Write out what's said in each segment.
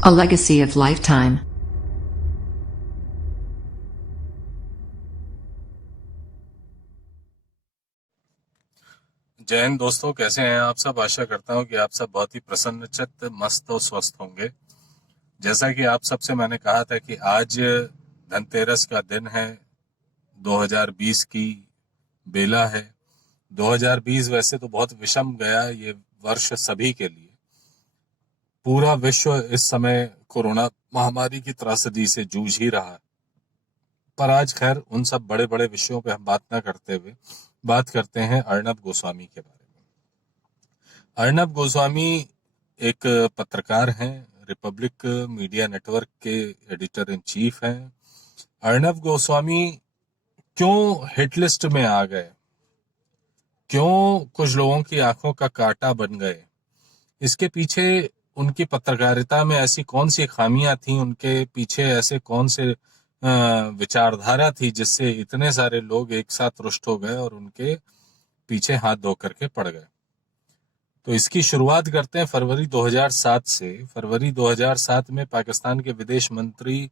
A legacy of lifetime. जय हिंद दोस्तों, कैसे हैं आप सब। आशा करता हूं कि आप सब बहुत ही प्रसन्नचित्त, मस्त और स्वस्थ होंगे। जैसा कि आप सबसे मैंने कहा था कि आज धनतेरस का दिन है, 2020 की बेला है। 2020 वैसे तो बहुत विषम गया ये वर्ष सभी के लिए। पूरा विश्व इस समय कोरोना महामारी की त्रासदी से जूझ ही रहा है। पर आज खैर उन सब बड़े बड़े विषयों पे हम बात न करते हुए बात करते हैं अर्नब गोस्वामी के बारे में। अर्नब गोस्वामी एक पत्रकार हैं, रिपब्लिक मीडिया नेटवर्क के एडिटर इन चीफ हैं। अर्नब गोस्वामी क्यों हिट लिस्ट में आ गए, क्यों कुछ लोगों की आंखों का कांटा बन गए, इसके पीछे उनकी पत्रकारिता में ऐसी कौन सी खामियां थी, उनके पीछे ऐसे कौन से विचारधारा थी जिससे इतने सारे लोग एक साथ रुष्ट हो गए और उनके पीछे हाथ धो करके पड़ गए। तो इसकी शुरुआत करते हैं फरवरी 2007 से। फरवरी 2007 में पाकिस्तान के विदेश मंत्री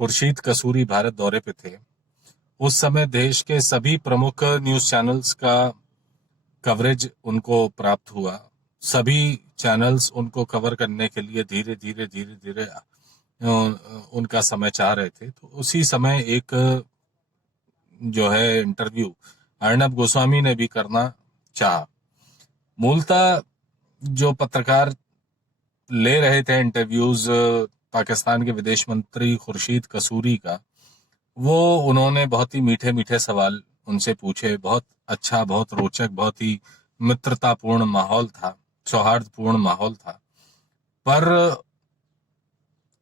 खुर्शीद कसूरी भारत दौरे पे थे। उस समय देश के सभी प्रमुख न्यूज चैनल्स का कवरेज उनको प्राप्त हुआ। सभी चैनल्स उनको कवर करने के लिए धीरे धीरे धीरे धीरे उनका समय चाह रहे थे। तो उसी समय एक जो है इंटरव्यू अर्नब गोस्वामी ने भी करना चाहा। मूलतः जो पत्रकार ले रहे थे इंटरव्यूज पाकिस्तान के विदेश मंत्री खुर्शीद कसूरी का, वो उन्होंने बहुत ही मीठे मीठे सवाल उनसे पूछे। बहुत अच्छा, बहुत रोचक, बहुत ही मित्रतापूर्ण माहौल था, सौहार्दपूर्ण माहौल था। पर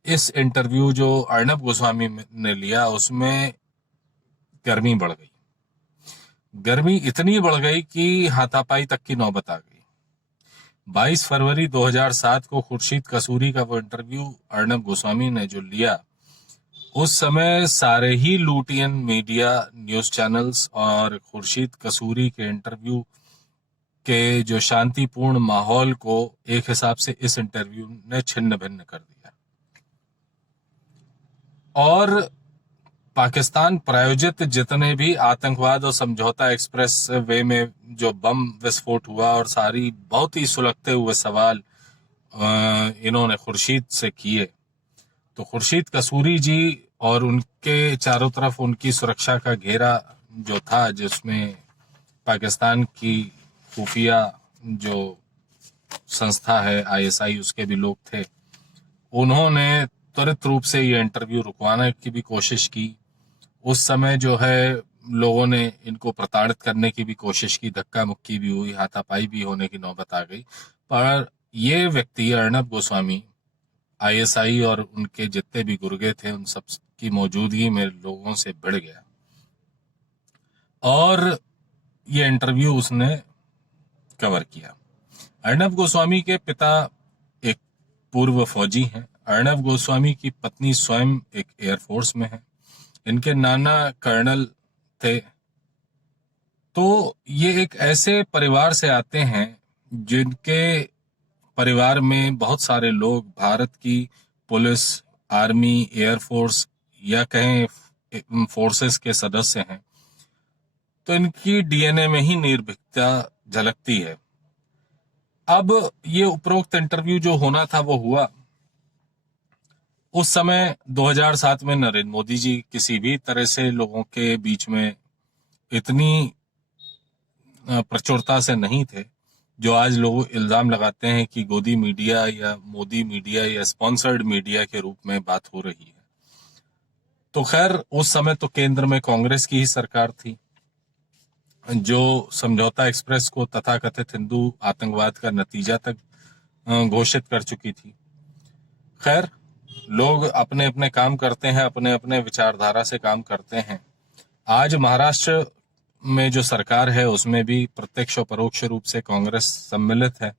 इस इंटरव्यू जो अर्नब गोस्वामी ने लिया उसमें गर्मी बढ़ गई। गर्मी इतनी बढ़ गई कि हाथापाई तक की नौबत आ गई। 22 फरवरी 2007 को खुर्शीद कसूरी का वो इंटरव्यू अर्नब गोस्वामी ने जो लिया, उस समय सारे ही लूटियन मीडिया न्यूज चैनल्स और खुर्शीद कसूरी के इंटरव्यू के जो शांतिपूर्ण माहौल को एक हिसाब से इस इंटरव्यू ने छिन्न भिन्न कर दिया। और पाकिस्तान प्रायोजित जितने भी आतंकवाद और समझौता एक्सप्रेस वे में जो बम विस्फोट हुआ और सारी बहुत ही सुलगते हुए सवाल इन्होंने खुर्शीद से किए, तो खुर्शीद कसूरी जी और उनके चारों तरफ उनकी सुरक्षा का घेरा जो था, जिसमें पाकिस्तान की खुफिया जो संस्था है आईएसआई, उसके भी लोग थे। उन्होंने त्वरित रूप से ये इंटरव्यू रुकवाने की भी कोशिश की। उस समय जो है लोगों ने इनको प्रताड़ित करने की भी कोशिश की, धक्का मुक्की भी हुई, हाथापाई भी होने की नौबत आ गई। पर ये व्यक्ति अर्नब गोस्वामी आईएसआई और उनके जितने भी गुर्गे थे उन सब की मौजूदगी में लोगों से भिड़ गया और ये इंटरव्यू उसने कवर किया। अर्नब गोस्वामी के पिता एक पूर्व फौजी हैं। अर्नब गोस्वामी की पत्नी स्वयं एक एयरफोर्स में है। इनके नाना कर्नल थे। तो ये एक ऐसे परिवार से आते हैं जिनके परिवार में बहुत सारे लोग भारत की पुलिस, आर्मी, एयरफोर्स या कहें फोर्सेस के सदस्य हैं। तो इनकी डीएनए में ही निर्भीकता झलकती है। अब ये उपरोक्त इंटरव्यू जो होना था वो हुआ। उस समय 2007 में नरेंद्र मोदी जी किसी भी तरह से लोगों के बीच में इतनी प्रचुरता से नहीं थे जो आज लोग इल्जाम लगाते हैं कि गोदी मीडिया या मोदी मीडिया या स्पॉन्सर्ड मीडिया के रूप में बात हो रही है। तो खैर उस समय तो केंद्र में कांग्रेस की ही सरकार थी जो समझौता एक्सप्रेस को तथाकथित हिंदू आतंकवाद का नतीजा तक घोषित कर चुकी थी। खैर, लोग अपने अपने काम करते हैं, अपने अपने विचारधारा से काम करते हैं। आज महाराष्ट्र में जो सरकार है उसमें भी प्रत्यक्ष और परोक्ष रूप से कांग्रेस सम्मिलित है।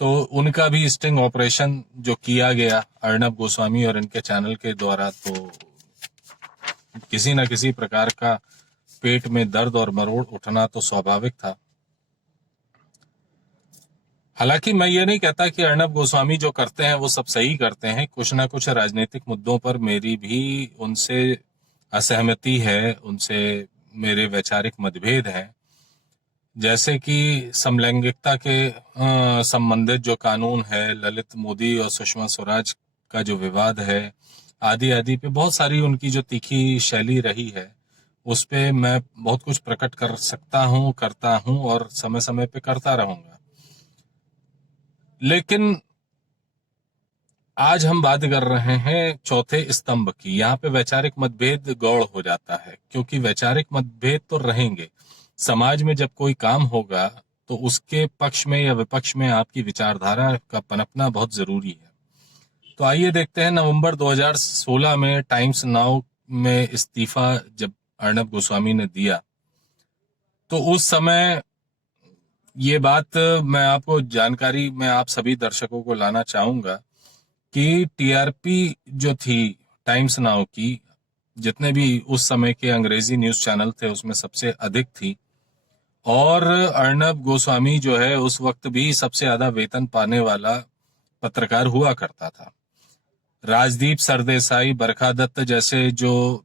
तो उनका भी स्टिंग ऑपरेशन जो किया गया अर्नब गोस्वामी और इनके चैनल के द्वारा, तो किसी न किसी प्रकार का पेट में दर्द और मरोड़ उठना तो स्वाभाविक था। हालांकि मैं ये नहीं कहता कि अर्णब गोस्वामी जो करते हैं वो सब सही करते हैं। कुछ ना कुछ राजनीतिक मुद्दों पर मेरी भी उनसे असहमति है, उनसे मेरे वैचारिक मतभेद हैं। जैसे कि समलैंगिकता के संबंधित जो कानून है, ललित मोदी और सुषमा स्वराज का जो विवाद है, आदि आदि पे बहुत सारी उनकी जो तीखी शैली रही है, उस पे मैं बहुत कुछ प्रकट कर सकता हूँ, करता हूँ और समय समय पे करता रहूंगा। लेकिन आज हम बात कर रहे हैं चौथे स्तंभ की। यहाँ पे वैचारिक मतभेद गौड़ हो जाता है, क्योंकि वैचारिक मतभेद तो रहेंगे। समाज में जब कोई काम होगा तो उसके पक्ष में या विपक्ष में आपकी विचारधारा का पनपना बहुत जरूरी है। तो आइए देखते हैं, नवंबर 2016 में टाइम्स नाउ में इस्तीफा जब अर्णब गोस्वामी ने दिया, तो उस समय ये बात मैं आपको जानकारी में आप सभी दर्शकों को लाना चाहूंगा कि टीआरपी जो थी टाइम्स नाउ की, जितने भी उस समय के अंग्रेजी न्यूज चैनल थे उसमें सबसे अधिक थी। और अर्णब गोस्वामी जो है उस वक्त भी सबसे ज्यादा वेतन पाने वाला पत्रकार हुआ करता था। राजदीप सरदेसाई, बरखा दत्त जैसे जो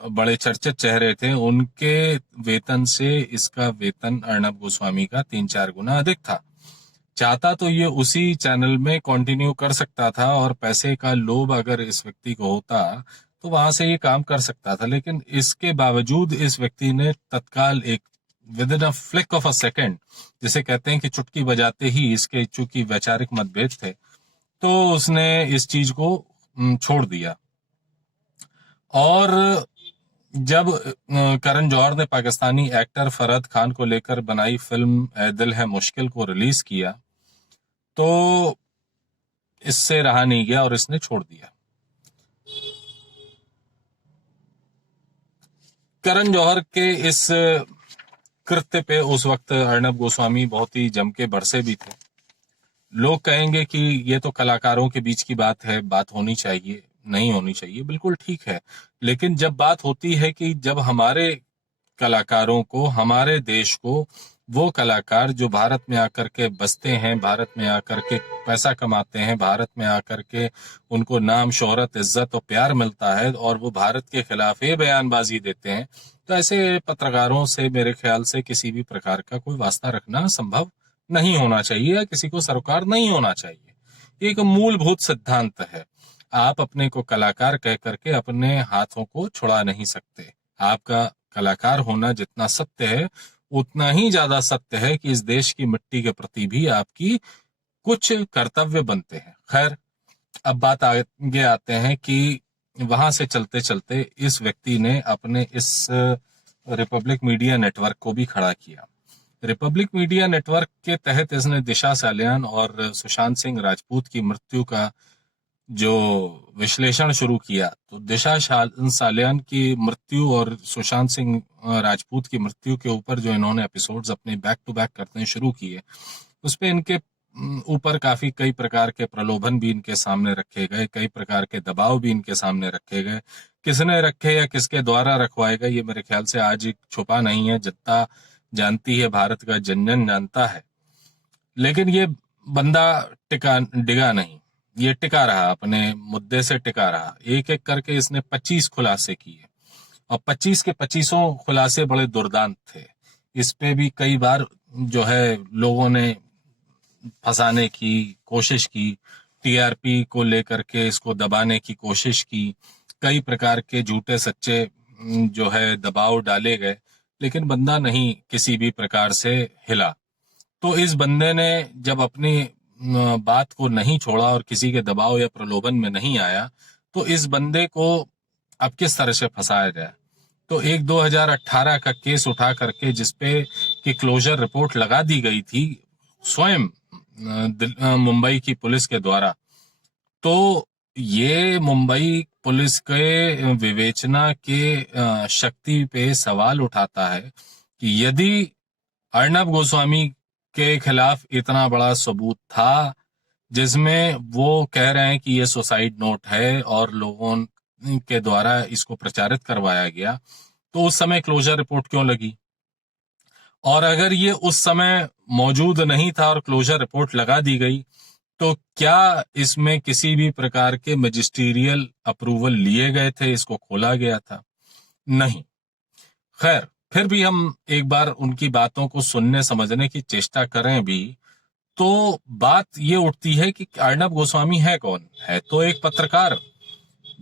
बड़े चर्चित चेहरे थे, उनके वेतन से इसका वेतन अर्णब गोस्वामी का 3-4 गुना अधिक था। चाहता तो ये उसी चैनल में कंटिन्यू कर सकता था, और पैसे का लोभ अगर इस व्यक्ति को होता तो वहां से ये काम कर सकता था। लेकिन इसके बावजूद इस व्यक्ति ने तत्काल एक with in a flick of a second, जिसे कहते हैं कि चुटकी बजाते ही, इसके चूंकि वैचारिक मतभेद थे तो उसने इस चीज को छोड़ दिया। और जब करण जौहर ने पाकिस्तानी एक्टर फरहद खान को लेकर बनाई फिल्म ए दिल है मुश्किल को रिलीज किया, तो इससे रहा नहीं गया और इसने छोड़ दिया। करण जौहर के इस कृत्य पे उस वक्त अर्णब गोस्वामी बहुत ही जम के बरसे भी थे। लोग कहेंगे कि ये तो कलाकारों के बीच की बात है, बात होनी चाहिए, नहीं होनी चाहिए, बिल्कुल ठीक है। लेकिन जब बात होती है कि जब हमारे कलाकारों को, हमारे देश को, वो कलाकार जो भारत में आकर के बसते हैं, भारत में आकर के पैसा कमाते हैं, भारत में आकर के उनको नाम, शोहरत, इज्जत और प्यार मिलता है, और वो भारत के खिलाफ ये बयानबाजी देते हैं, तो ऐसे पत्रकारों से मेरे ख्याल से किसी भी प्रकार का कोई वास्ता रखना संभव नहीं होना चाहिए, या किसी को सरोकार नहीं होना चाहिए। एक मूलभूत सिद्धांत है। आप अपने को कलाकार कह करके अपने हाथों को छुड़ा नहीं सकते। आपका कलाकार होना जितना सत्य है, उतना ही ज्यादा सत्य है कि इस देश की मिट्टी के प्रति भी आपकी कुछ कर्तव्य बनते हैं। खैर, अब बात आगे आते हैं कि वहां से चलते चलते इस व्यक्ति ने अपने इस रिपब्लिक मीडिया नेटवर्क को भी खड़ा किया। रिपब्लिक मीडिया नेटवर्क के तहत इसने दिशा सालियान और सुशांत सिंह राजपूत की मृत्यु का जो विश्लेषण शुरू किया। तो दिशा सालियान की मृत्यु और सुशांत सिंह राजपूत की मृत्यु के ऊपर जो इन्होंने एपिसोड्स अपने बैक टू बैक करने शुरू किए, उस पे इनके ऊपर काफी कई प्रकार के प्रलोभन भी इनके सामने रखे गए, कई प्रकार के दबाव भी इनके सामने रखे गए। किसने रखे या किसके द्वारा रखवाएगा, ये मेरे ख्याल से आज छुपा नहीं है। जनता जानती है, भारत का जन जन जानता है। लेकिन ये बंदा डिगा नहीं, ये टिका रहा, अपने मुद्दे से टिका रहा। एक एक करके इसने 25 खुलासे किए, और 25 के 25 खुलासे बड़े दुर्दांत थे। इस पे भी कई बार जो है लोगों ने फंसाने की कोशिश की, टीआरपी को लेकर के इसको दबाने की कोशिश की, कई प्रकार के झूठे सच्चे जो है दबाव डाले गए, लेकिन बंदा नहीं किसी भी प्रकार से हिला। तो इस बंदे ने जब अपनी बात को नहीं छोड़ा और किसी के दबाव या प्रलोभन में नहीं आया, तो इस बंदे को अब किस तरह से फंसाया जाए। तो एक 2018 का केस उठा करके जिसपे कि क्लोजर रिपोर्ट लगा दी गई थी स्वयं मुंबई की पुलिस के द्वारा, तो ये मुंबई पुलिस के विवेचना के शक्ति पे सवाल उठाता है कि यदि अर्णब गोस्वामी के खिलाफ इतना बड़ा सबूत था, जिसमें वो कह रहे हैं कि ये सुसाइड नोट है और लोगों के द्वारा इसको प्रचारित करवाया गया, तो उस समय क्लोजर रिपोर्ट क्यों लगी? और अगर ये उस समय मौजूद नहीं था और क्लोजर रिपोर्ट लगा दी गई, तो क्या इसमें किसी भी प्रकार के मजिस्ट्रियल अप्रूवल लिए गए थे, इसको खोला गया था? नहीं। खैर, फिर भी हम एक बार उनकी बातों को सुनने समझने की चेष्टा करें भी, तो बात ये उठती है कि अर्णब गोस्वामी है कौन? है तो एक पत्रकार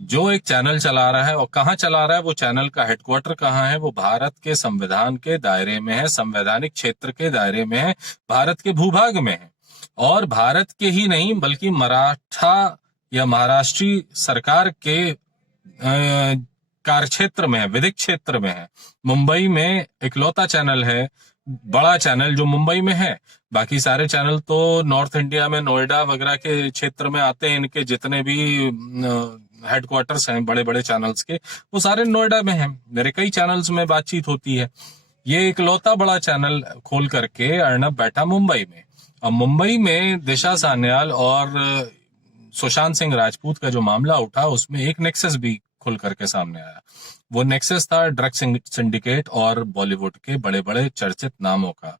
जो एक चैनल चला रहा है, और कहाँ चला रहा है, वो चैनल का हेडक्वार्टर कहाँ है? वो भारत के संविधान के दायरे में है, संवैधानिक क्षेत्र के दायरे में है, भारत के भूभाग में है, और भारत के ही नहीं बल्कि मराठा या महाराष्ट्री सरकार के कार्यक्षेत्र में है, विधिक क्षेत्र में है। मुंबई में इकलौता चैनल है, बड़ा चैनल जो मुंबई में है। बाकी सारे चैनल तो नॉर्थ इंडिया में नोएडा वगैरह के क्षेत्र में आते हैं। इनके जितने भी हेडक्वार्टर्स हैं बड़े बड़े चैनल्स के, वो सारे नोएडा में हैं। मेरे कई चैनल्स में बातचीत होती है। ये इकलौता बड़ा चैनल खोल करके अर्णब बैठा मुंबई में। अब मुंबई में दिशा सान्याल और सुशांत सिंह राजपूत का जो मामला उठा, उसमें एक नेक्सस भी खुल करके सामने आया। वो नेक्सस था ड्रग सिंडिकेट और बॉलीवुड के बड़े बड़े चर्चित नामों का।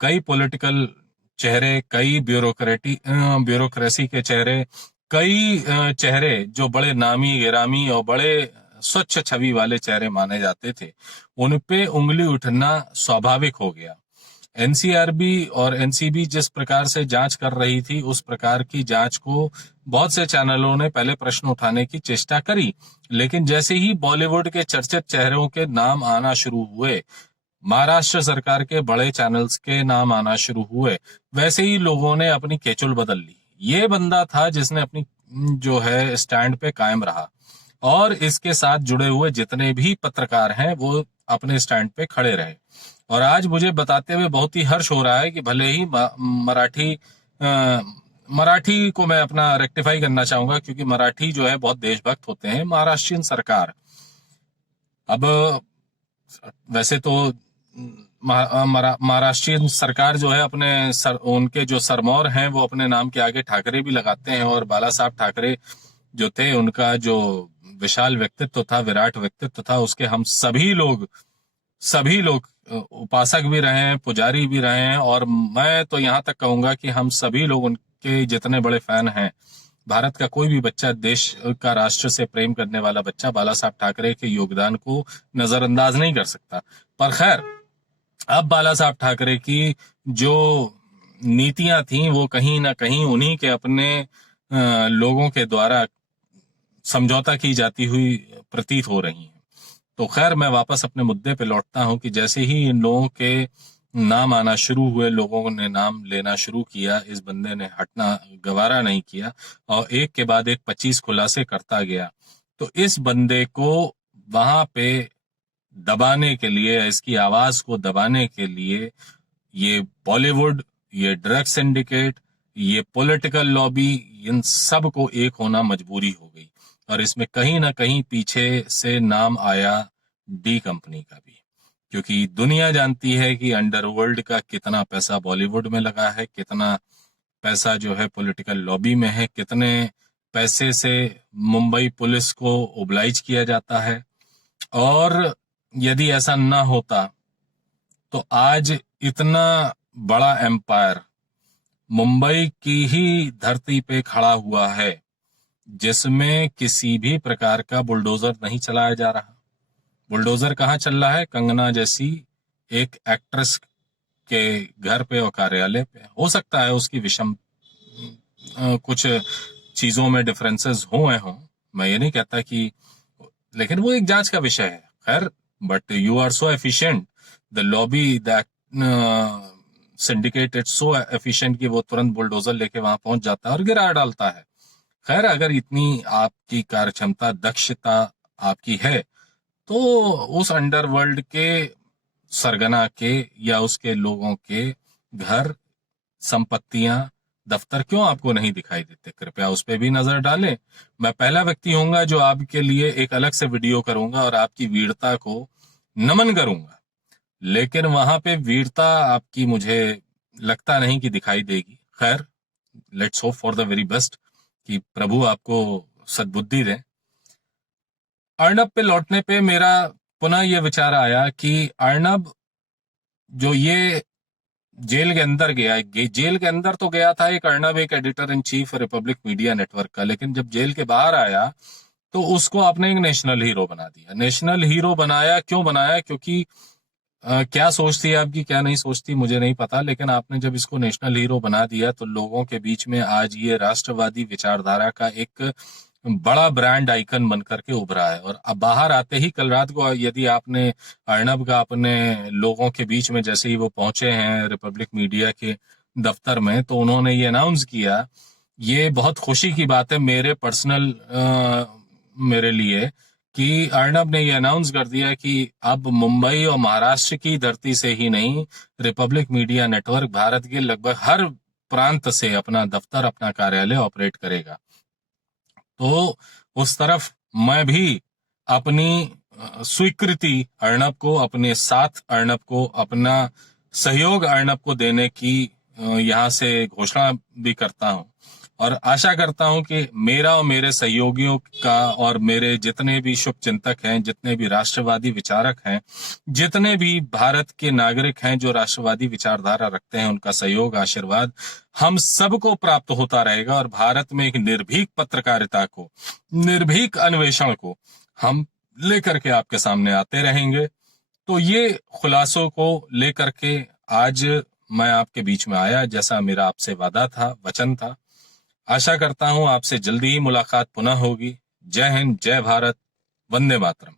कई पॉलिटिकल चेहरे, कई ब्यूरोक्रेसी के चेहरे, कई चेहरे जो बड़े नामी गिरामी और बड़े स्वच्छ छवि वाले चेहरे माने जाते थे, उनपे उंगली उठना स्वाभाविक हो गया। एनसीआरबी और एनसीबी जिस प्रकार से जांच कर रही थी, उस प्रकार की जांच को बहुत से चैनलों ने पहले प्रश्न उठाने की चेष्टा करी, लेकिन जैसे ही बॉलीवुड के चर्चित चेहरों के नाम आना शुरू हुए, महाराष्ट्र सरकार के बड़े चैनल्स के नाम आना शुरू हुए, वैसे ही लोगों ने अपनी केचुल बदल ली। ये बंदा था जिसने अपनी जो है स्टैंड पे कायम रहा, और इसके साथ जुड़े हुए जितने भी पत्रकार हैं वो अपने स्टैंड पे खड़े रहे। और आज मुझे बताते हुए बहुत ही हर्ष हो रहा है कि भले ही मराठी को मैं अपना रेक्टिफाई करना चाहूंगा, क्योंकि मराठी जो है बहुत देशभक्त होते हैं। महाराष्ट्रीयन सरकार, अब वैसे तो महाराष्ट्रीयन सरकार जो है उनके जो सरमौर हैं वो अपने नाम के आगे ठाकरे भी लगाते हैं, और बाला साहब ठाकरे जो थे, उनका जो विशाल व्यक्तित्व था, विराट व्यक्तित्व था, उसके हम सभी लोग उपासक भी रहे हैं, पुजारी भी रहे हैं, और मैं तो यहाँ तक कहूंगा कि हम सभी लोग उनके जितने बड़े फैन हैं। भारत का कोई भी बच्चा, देश का, राष्ट्र से प्रेम करने वाला बच्चा बाला साहब ठाकरे के योगदान को नजरअंदाज नहीं कर सकता। पर खैर, अब बाला साहब ठाकरे की जो नीतियां थी वो कहीं ना कहीं उन्हीं के अपने लोगों के द्वारा समझौता की जाती हुई प्रतीत हो रही हैं। तो खैर, मैं वापस अपने मुद्दे पे लौटता हूं कि जैसे ही इन लोगों के नाम आना शुरू हुए, लोगों ने नाम लेना शुरू किया, इस बंदे ने हटना गवारा नहीं किया और एक के बाद एक 25 खुलासे करता गया। तो इस बंदे को वहां पे दबाने के लिए, इसकी आवाज को दबाने के लिए, ये बॉलीवुड, ये ड्रग सिंडिकेट, ये पॉलिटिकल लॉबी, इन सब को एक होना मजबूरी हो गई। और इसमें कहीं ना कहीं पीछे से नाम आया डी कंपनी का भी, क्योंकि दुनिया जानती है कि अंडरवर्ल्ड का कितना पैसा बॉलीवुड में लगा है, कितना पैसा जो है पॉलिटिकल लॉबी में है, कितने पैसे से मुंबई पुलिस को ओब्लाइज किया जाता है। और यदि ऐसा ना होता तो आज इतना बड़ा एम्पायर मुंबई की ही धरती पे खड़ा हुआ है, जिसमें किसी भी प्रकार का बुलडोजर नहीं चलाया जा रहा। बुलडोजर कहाँ चल रहा है? कंगना जैसी एक एक्ट्रेस के घर पे और कार्यालय पे। हो सकता है उसकी कुछ चीजों में डिफरेंसेस हों, मैं ये नहीं कहता कि, लेकिन वो एक जांच का विषय है। खैर, but you are so efficient, the lobby, that syndicate, it's so efficient कि वो तुरंत बुलडोजर लेके वहां पहुंच जाता है और गिरा डालता है। खैर, अगर इतनी आपकी कार्यक्षमता, दक्षता आपकी है, तो उस अंडरवर्ल्ड के सरगना के या उसके लोगों के घर, संपत्तियां, दफ्तर क्यों आपको नहीं दिखाई देते? कृपया उस पर भी नजर डालें। मैं पहला व्यक्ति होऊंगा जो आपके लिए एक अलग से वीडियो करूंगा और आपकी वीरता को नमन करूंगा, लेकिन वहां पे वीरता आपकी मुझे लगता नहीं कि दिखाई देगी। खैर, let's hope for the very best कि प्रभु आपको सद्बुद्धि दें। अर्णब पे लौटने पे मेरा पुनः यह विचार आया कि अर्णब जो ये जेल के अंदर गया, जेल के अंदर तो गया था एक अर्नब, एक editor in chief Republic media network का, लेकिन जब जेल के बाहर आया तो उसको आपने एक नेशनल हीरो बना दिया। नेशनल हीरो बनाया, क्यों बनाया? क्योंकि क्या सोचती है आपकी, क्या नहीं सोचती मुझे नहीं पता, लेकिन आपने जब इसको नेशनल हीरो बना दिया तो लोगों के बीच में आज ये राष्ट्रवादी विचारधारा का एक बड़ा ब्रांड आइकन बन करके उभरा है। और अब बाहर आते ही कल रात को यदि आपने अर्नब का अपने लोगों के बीच में जैसे ही वो पहुंचे हैं रिपब्लिक मीडिया के दफ्तर में, तो उन्होंने ये अनाउंस किया, ये बहुत खुशी की बात है मेरे पर्सनल मेरे लिए, कि अर्नब ने ये अनाउंस कर दिया कि अब मुंबई और महाराष्ट्र की धरती से ही नहीं, रिपब्लिक मीडिया नेटवर्क भारत के लगभग हर प्रांत से अपना दफ्तर, अपना कार्यालय ऑपरेट करेगा। तो उस तरफ मैं भी अपनी स्वीकृति अर्नब को, अपने साथ अर्नब को, अपना सहयोग अर्नब को देने की यहाँ से घोषणा भी करता हूं, और आशा करता हूं कि मेरा और मेरे सहयोगियों का और मेरे जितने भी शुभ चिंतक हैं, जितने भी राष्ट्रवादी विचारक हैं, जितने भी भारत के नागरिक हैं जो राष्ट्रवादी विचारधारा रखते हैं, उनका सहयोग, आशीर्वाद हम सबको प्राप्त होता रहेगा, और भारत में एक निर्भीक पत्रकारिता को, निर्भीक अन्वेषण को हम लेकर के आपके सामने आते रहेंगे। तो ये खुलासों को लेकर के आज मैं आपके बीच में आया, जैसा मेरा आपसे वादा था, वचन था। आशा करता हूं आपसे जल्दी ही मुलाकात पुनः होगी। जय हिंद, जय भारत, वंदे मातरम।